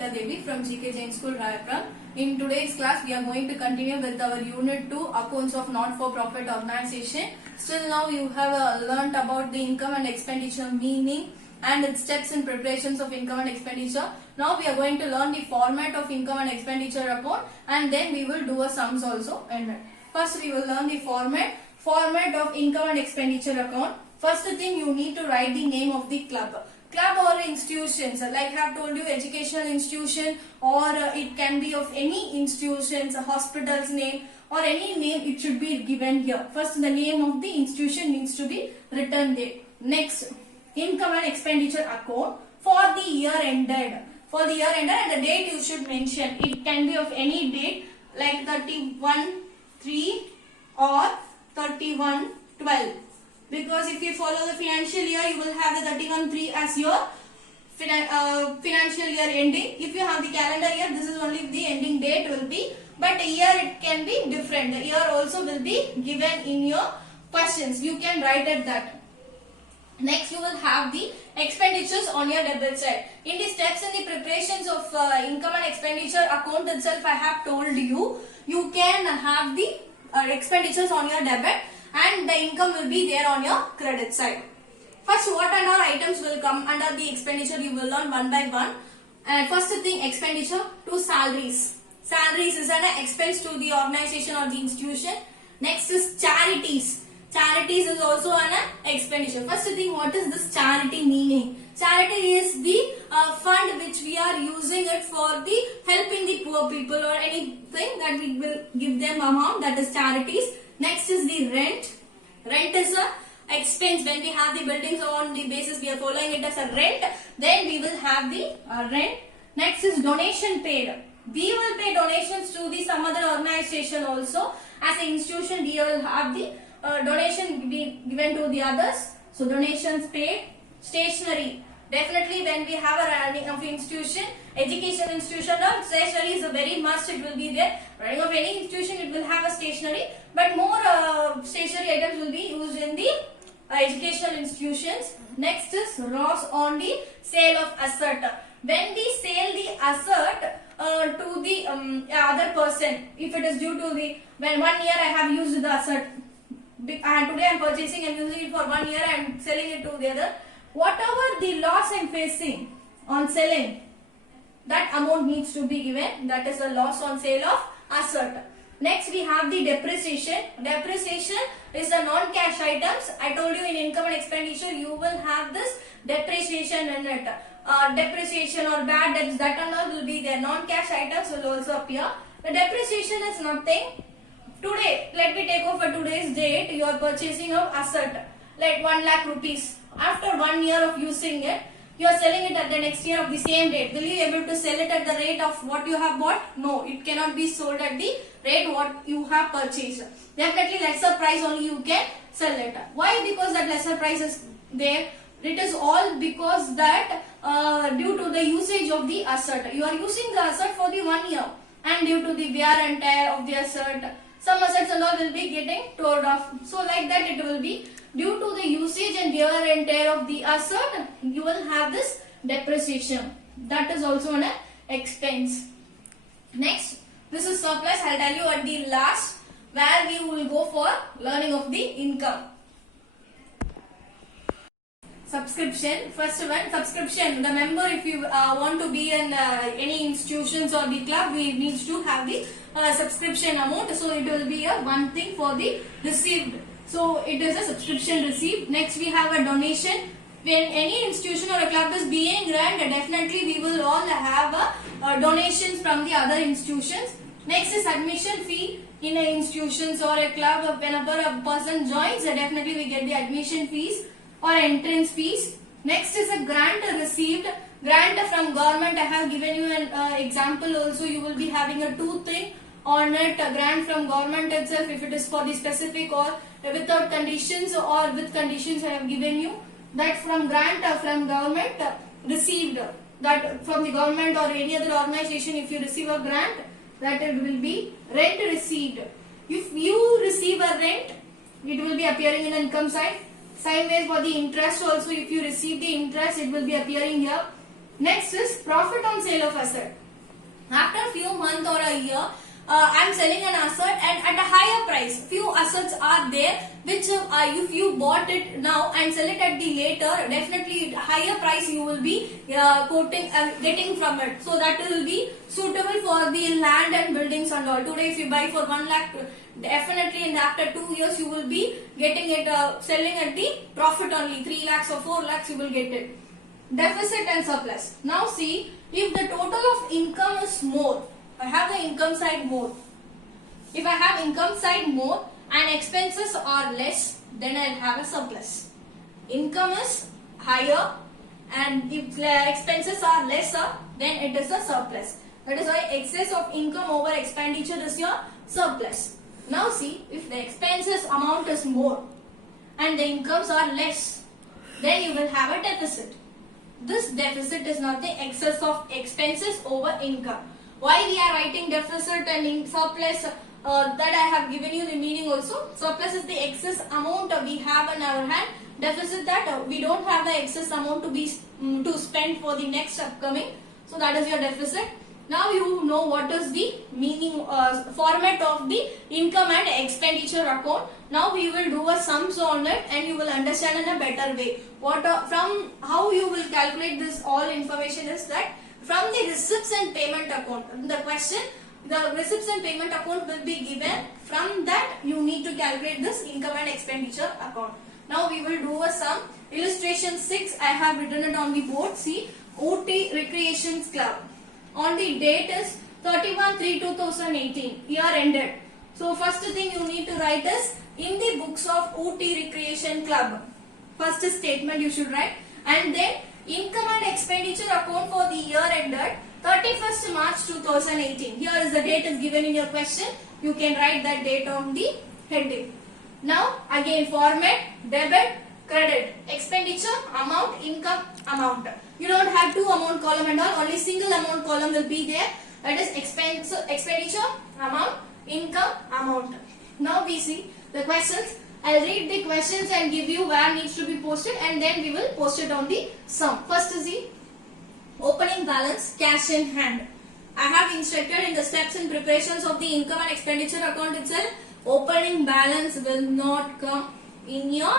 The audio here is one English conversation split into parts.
Geeta Devi from GK Jain School, Rayapur. In today's class, we are going to continue with our Unit 2, Accounts of Not-for-Profit Organization. Still now you have learnt about the income and expenditure meaning and its steps in preparations of income and expenditure. Now we are going to learn the format of income and expenditure account, and then we will do a sums also. And first we will learn the format of income and expenditure account. First thing, you need to write the name of the club or institutions, like I have told you, educational institution, or it can be of any institutions, a hospital's name or any name, it should be given here. First, the name of the institution needs to be written there. Next, income and expenditure account for the year ended. For the year ended, and the date you should mention. It can be of any date like 31/3 or 31/12. Because if you follow the financial year, you will have the 31/3 as your financial year ending. If you have the calendar year, this is only the ending date will be. But the year it can be different. The year also will be given in your questions. You can write it that. Next, you will have the expenditures on your debit side. In the steps in the preparations of income and expenditure account itself, I have told you, you can have the expenditures on your debit, and the income will be there on your credit side. First, what and all items will come under the expenditure, you will learn one by one. First thing, expenditure to salaries. Salaries is an expense to the organization or the institution. Next is charities. Charities is also an expenditure. First thing, what is this charity meaning? Charity is the fund which we are using it for the helping the poor people or anything that we will give them amount, that is charities. Next is the rent. Rent is a expense. When we have the buildings on the basis we are following it as a rent, then we will have the rent. Next is donation paid. We will pay donations to the some other organization also. As an institution, we will have the donation be given to the others. So donations paid. Stationery. Definitely when we have a running of institution, education institution, stationery is a very must, it will be there. Running of any institution, it will have a stationery, but more stationery items will be used in the educational institutions. Next is loss on the sale of asset. When we sell the asset to the other person, if it is due to the, when 1 year I have used the asset, today I am purchasing and using it for 1 year, I am selling it to the other. Whatever the loss I am facing on selling, that amount needs to be given. That is the loss on sale of asset. Next, we have the depreciation. Depreciation is the non-cash items. I told you in income and expenditure, you will have this depreciation in it. Depreciation or bad debts, that and all will be there. Non-cash items will also appear. The depreciation is nothing. Today, let me take off for today's date. You are purchasing of asset like 1 lakh rupees. After 1 year of using it, you are selling it at the next year of the same date. Will you be able to sell it at the rate of what you have bought? No, it cannot be sold at the rate what you have purchased. Definitely lesser price only you can sell it. Why? Because that lesser price is there. It is all because that due to the usage of the asset. You are using the asset for the 1 year, and due to the wear and tear of the asset, some assets and all will be getting torn off. So like that it will be. Due to the usage and wear and tear of the asset, you will have this depreciation. That is also an expense. Next, this is surplus. I'll tell you at the last, where we will go for learning of the income. Subscription. First one, subscription. The member, if you want to be in any institutions or the club, we need to have the subscription amount. So it will be a one thing for the received. So it is a subscription received. Next, we have a donation. When any institution or a club is being run, definitely we will all have donations from the other institutions. Next is admission fee in an institutions or a club. Whenever a person joins, definitely we get the admission fees or entrance fees. Next is a grant received. Grant from government. I have given you an example also. You will be having a 2 thing on it. A grant from government itself, if it is for the specific or without conditions or with conditions, I have given you that from grant from government received, that from the government or any other organization, if you receive a grant, that it will be rent received. If you receive a rent, it will be appearing in income side. Same way for the interest also, if you receive the interest, it will be appearing here. Next is profit on sale of asset. After few months or a year, I'm selling an asset and at a higher price. Few assets are there which if you bought it now and sell it at the later, definitely higher price you will be getting from it. So that will be suitable for the land and buildings and all. Today if you buy for 1 lakh, definitely in after 2 years you will be getting it selling at the profit only. 3 lakhs or 4 lakhs you will get it. Deficit and surplus. Now see, if the total of income is more, I have the income side more. If I have income side more and expenses are less, then I'll have a surplus. Income is higher and if expenses are lesser, then it is a surplus. That is why excess of income over expenditure is your surplus. Now see, if the expenses amount is more and the incomes are less, then you will have a deficit. This deficit is nothing excess of expenses over income. Why we are writing deficit and surplus? That I have given you the meaning also. Surplus is the excess amount we have in our hand. Deficit that we don't have the excess amount to spend for the next upcoming. So that is your deficit. Now you know what is the meaning format of the income and expenditure account. Now we will do a sums on it and you will understand in a better way. From how you will calculate this all information is that from the receipts and payment account. The question, the receipts and payment account will be given. From that you need to calculate this income and expenditure account. Now we will do a sum. Illustration 6 I have written it on the board. See, OT Recreations Club. On the date is 31/3/2018, year ended. So first thing you need to write is in the books of OT Recreation Club. First statement you should write, and then income and expenditure account for the year ended 31st March 2018. Here is the date is given in your question. You can write that date on the heading. Now again format debit, credit, expenditure, amount, income, amount. You don't have two amount column and all, only single amount column will be there. That is expenditure, amount, income, amount. Now we see the questions. I'll read the questions and give you where needs to be posted and then we will post it on the sum. First is the opening balance, cash in hand. I have instructed in the steps and preparations of the income and expenditure account itself. Opening balance will not come in your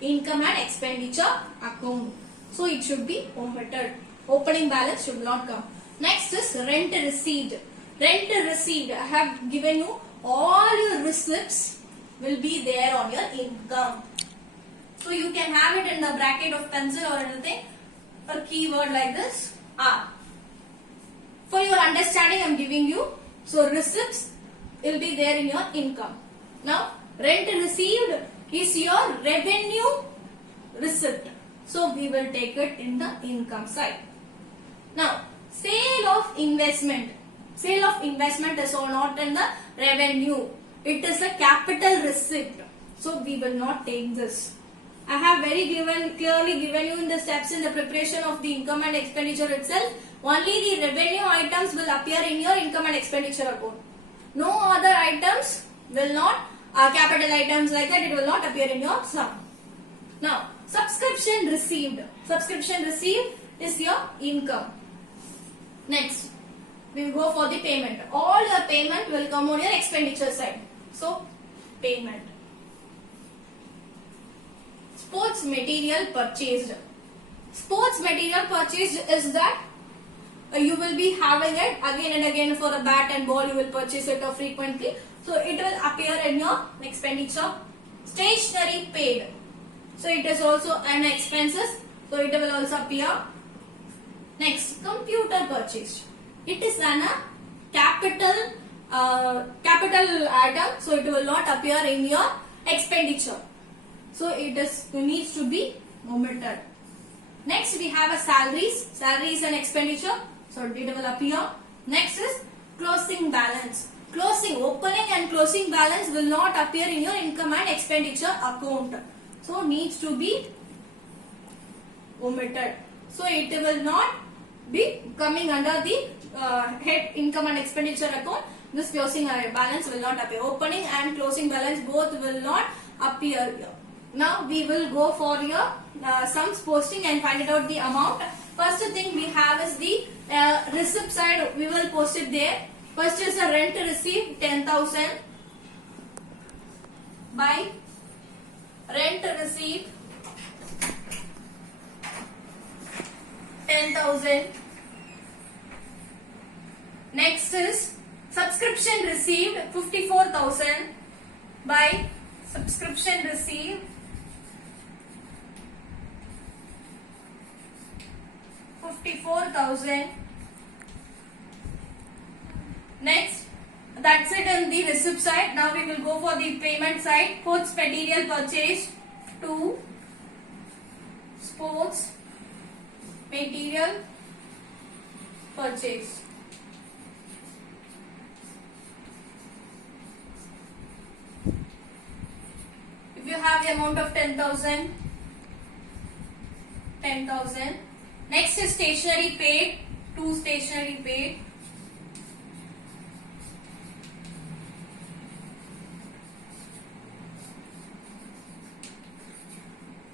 income and expenditure account. So it should be omitted. Opening balance should not come. Next is rent received. Rent received. I have given you all your receipts will be there on your income. So you can have it in the bracket of pencil or anything. A keyword like this. R. For your understanding I am giving you. So receipts will be there in your income. Now rent received is your revenue receipt. So we will take it in the income side. Now sale of investment. Sale of investment is not in the revenue. It is a capital receipt. So we will not take this. I have very clearly given you in the steps in the preparation of the income and expenditure itself. Only the revenue items will appear in your income and expenditure account. No other items will not, capital items like that, it will not appear in your sum. Now, subscription received. Subscription received is your income. Next, we will go for the payment. All your payment will come on your expenditure side. So, payment. Sports material purchased. Sports material purchased is that you will be having it again and again for a bat and ball. You will purchase it frequently. So it will appear in your expenditure. Stationery paid. So it is also an expenses. So it will also appear. Next, computer purchased. It is an capital item. So it will not appear in your expenditure. So it needs to be omitted. Next we have a salaries. Salaries and expenditure. So it will appear. Next is closing balance. Closing, opening and closing balance will not appear in your income and expenditure account. So needs to be omitted. So it will not be coming under the head income and expenditure account. This closing balance will not appear. Opening and closing balance both will not appear here. Now we will go for your sums posting and find it out the amount. First thing we have is the receipt side. We will post it there. First is a rent received 10,000 by rent received 10,000. Next is subscription received 54,000 by subscription received 54,000. Next, that's it on the receipt side. Now we will go for the payment side. Sports material purchase to sports material purchase. If you have the amount of 10,000, 10,000. Next is stationery paid, to stationery paid.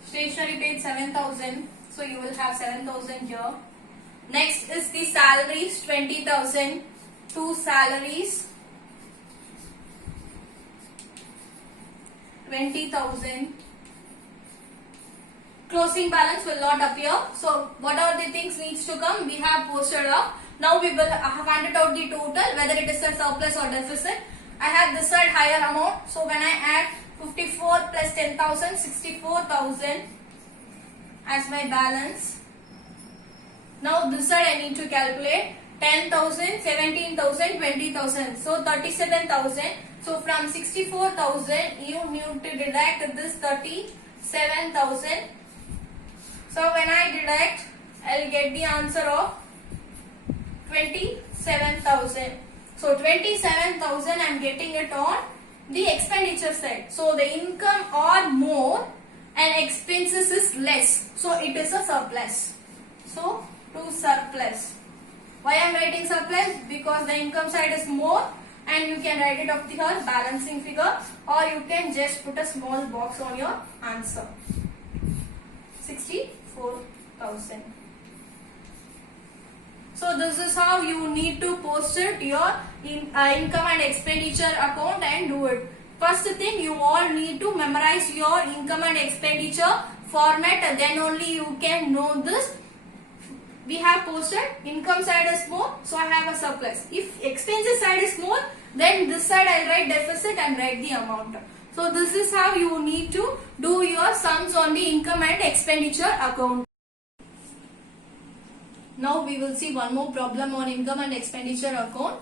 Stationery paid 7,000, so you will have 7,000 here. Next is the salaries 20,000, to salaries 20,000. Closing balance will not appear. So what are the things needs to come? We have posted off. Now we will have handed out the total, whether it is a surplus or deficit. I have this side higher amount. So when I add 54 plus 10,000, 64,000 as my balance. Now this side I need to calculate 10,000, 17,000, 20,000. So 37,000. So from 64,000 you need to deduct this 37,000. So when I deduct, I'll get the answer of 27,000. So 27,000 I'm getting it on the expenditure side. So the income are more and expenses is less. So it is a surplus. So to surplus. Why I am writing surplus? Because the income side is more and you can write it up the here balancing figure, or you can just put a small box on your answer. 64,000. So this is how you need to post it your income and expenditure account and do it. First thing, you all need to memorize your income and expenditure format, and then only you can know this. We have posted income side is more, so I have a surplus. If expenses side is more, then this side I'll write deficit and write the amount. So this is how you need to do your sums on the income and expenditure account. Now we will see one more problem on income and expenditure account.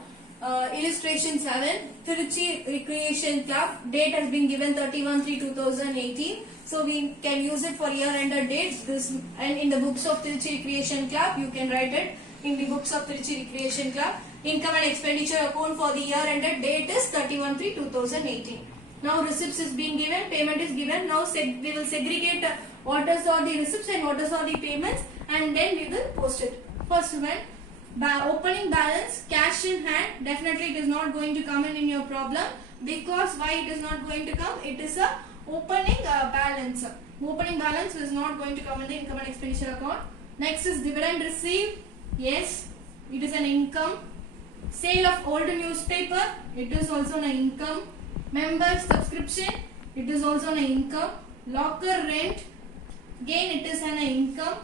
Illustration 7, Tiruchi Recreation Club. Date has been given 31/3/2018. So we can use it for year-ended dates. This and in the books of Tiruchi Recreation Club, you can write it in the books of Tiruchi Recreation Club. Income and expenditure account for the year-ended date is 31/3/2018. Now receipts is being given, payment is given. Now we will segregate what is all the receipts and what is all the payments, and then we will post it. First one, opening balance, cash in hand. Definitely it is not going to come in your problem, because why it is not going to come? It is a opening balance. Opening balance is not going to come in the income and expenditure account. Next is dividend received. Yes, it is an income. Sale of old newspaper, it is also an income. Member subscription, it is also an income. Locker rent, again it is an income.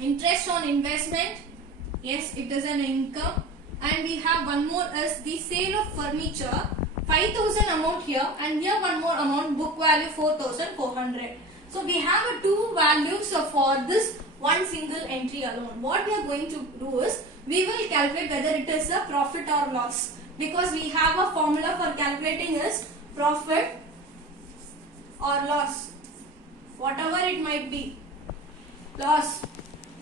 Interest on investment, yes, it is an income. And we have one more as the sale of furniture, 5,000 amount here, and here one more amount, book value 4,400. So we have two values for this one single entry alone. What we are going to do is, we will calculate whether it is a profit or loss, because we have a formula for calculating is profit or loss, whatever it might be. Loss.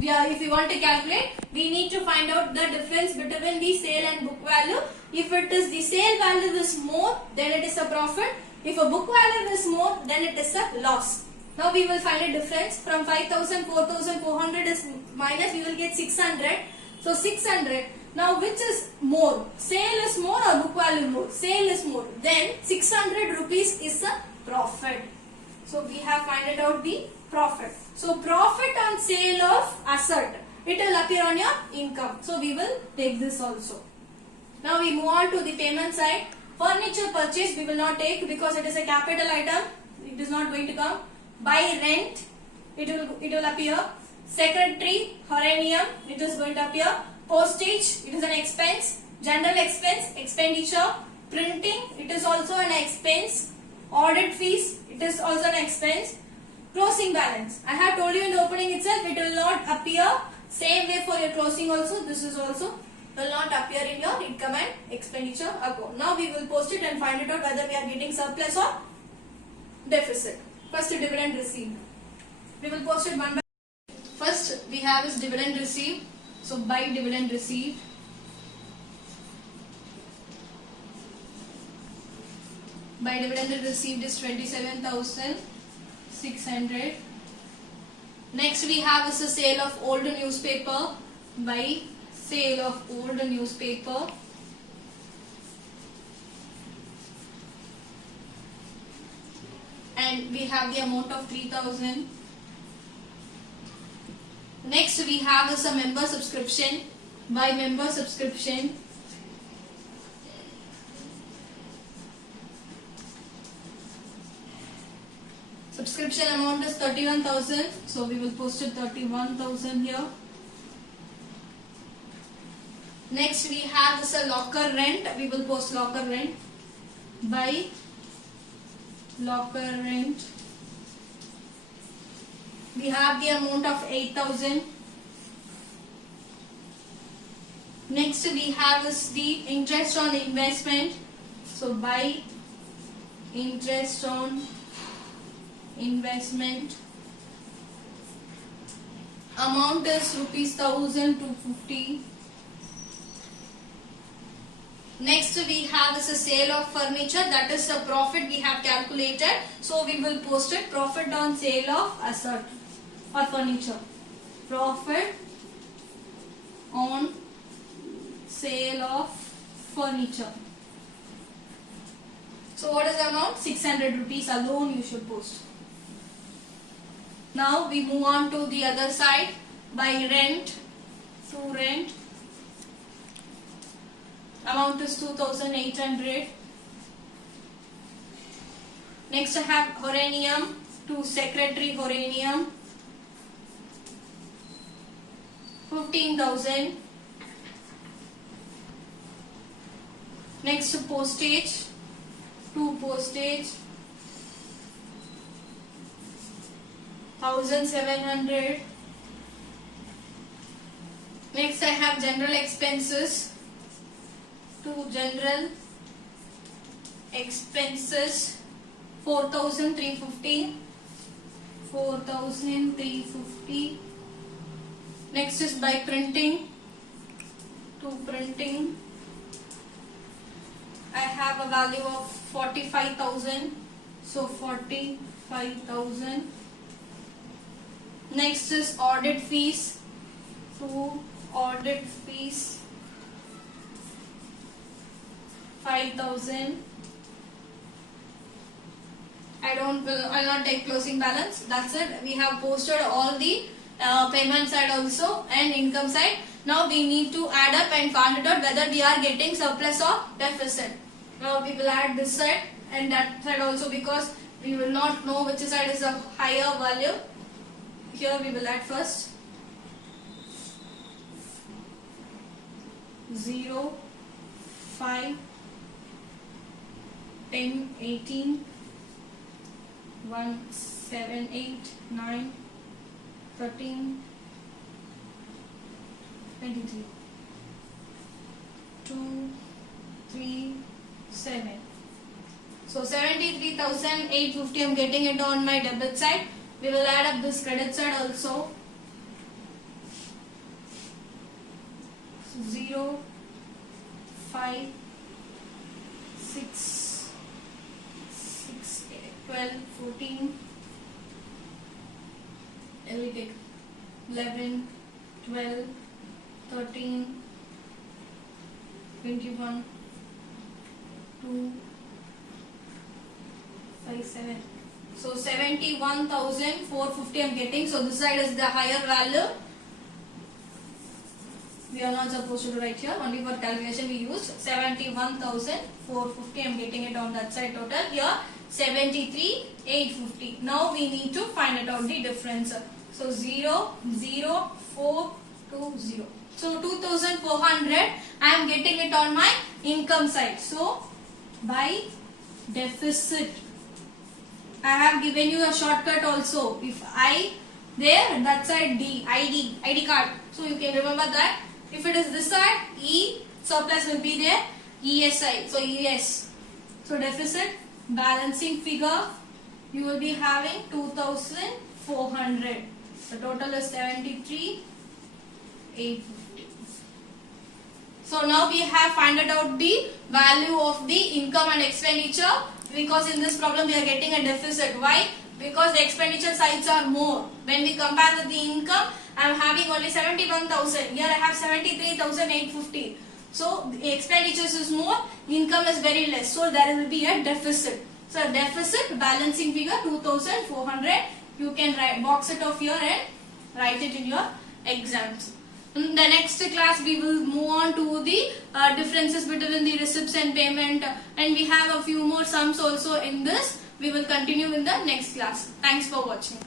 If you want to calculate, we need to find out the difference between the sale and book value. If it is the sale value is more, then it is a profit. If a book value is more, then it is a loss. Now we will find a difference. From 5,000, 4,400 is minus, we will get 600. So 600. Now which is more? Sale is more or book value more? Sale is more. Then 600 rupees is a profit. So we have find out the profit. So profit on sale of asset, it will appear on your income. So we will take this also. Now we move on to the payment side. Furniture purchase we will not take because it is a capital item. It is not going to come. Buy rent, it will appear. Secretary, Horanium, it is going to appear. Postage, it is an expense. General expense, expenditure. Printing, it is also an expense. Audit fees, it is also an expense. Closing balance, I have told you in the opening itself, it will not appear. Same way for your closing also, this is also will not appear in your income and expenditure account. Now we will post it and find it out whether we are getting surplus or deficit. First, dividend received. We will post it one by first. We have is dividend received. So by dividend received, by dividend received is 27,600. Next we have is the sale of old newspaper. By sale of old newspaper, and we have the amount of 3,000. Next we have is a member subscription. By member subscription, subscription amount is 31,000. So we will post it 31,000 here. Next we have this a locker rent. We will post locker rent. By locker rent, we have the amount of 8,000. Next we have is the interest on investment. So by interest on investment, amount is rupees 1,250. Next we have is a sale of furniture, that is the profit we have calculated. So we will post it profit on sale of asset or furniture. Profit on sale of furniture. So what is the amount? 600 rupees alone you should post. Now we move on to the other side. By rent, through rent, amount is 2,800. Next I have Horanium to secretary Horanium, 15,000. Next postage, to postage, 1,700. Next I have general expenses. To general expenses, 4,350. 4,350. Next is by printing. To printing, I have a value of 45,000. So 45,000. Next is audit fees. To audit fees, 5,000. I'll not take closing balance. That's it. We have posted all the payment side also and income side. Now we need to add up and find it out whether we are getting surplus or deficit. Now we will add this side and that side also because we will not know which side is a higher value. Here we will add first 0, 5, 10, 18, 1, 7, 8, 9, 13, 23, 2, 3, 7. So 73,850 I am getting it on my debit side. We will add up this credit side also. 0, 5, 6, 12, 14, and we take 11, 12, 13, 21, 2, 5, 7. So 71,450 I'm getting. So this side is the higher value. We are not supposed to write here. Only for calculation we used 71,450. I'm getting it on that side total. Here 73,850. Now we need to find it out the difference. So 0,0420. So 2,400 I am getting it on my income side. So by deficit, I have given you a shortcut also. If I there, that side D, ID card. So you can remember that. If it is this side, E surplus will be there. ESI, so ES. So deficit balancing figure, you will be having 2,400. The total is 73,850. So now we have found out the value of the income and expenditure, because in this problem we are getting a deficit. Why? Because the expenditure sides are more. When we compare with the income, I am having only 71,000. Here I have 73,850. So the expenditures is more, income is very less. So there will be a deficit. So deficit balancing figure 2,400. You can box it off here and write it in your exams. In the next class we will move on to the differences between the receipts and payment, and we have a few more sums also in this. We will continue in the next class. Thanks for watching.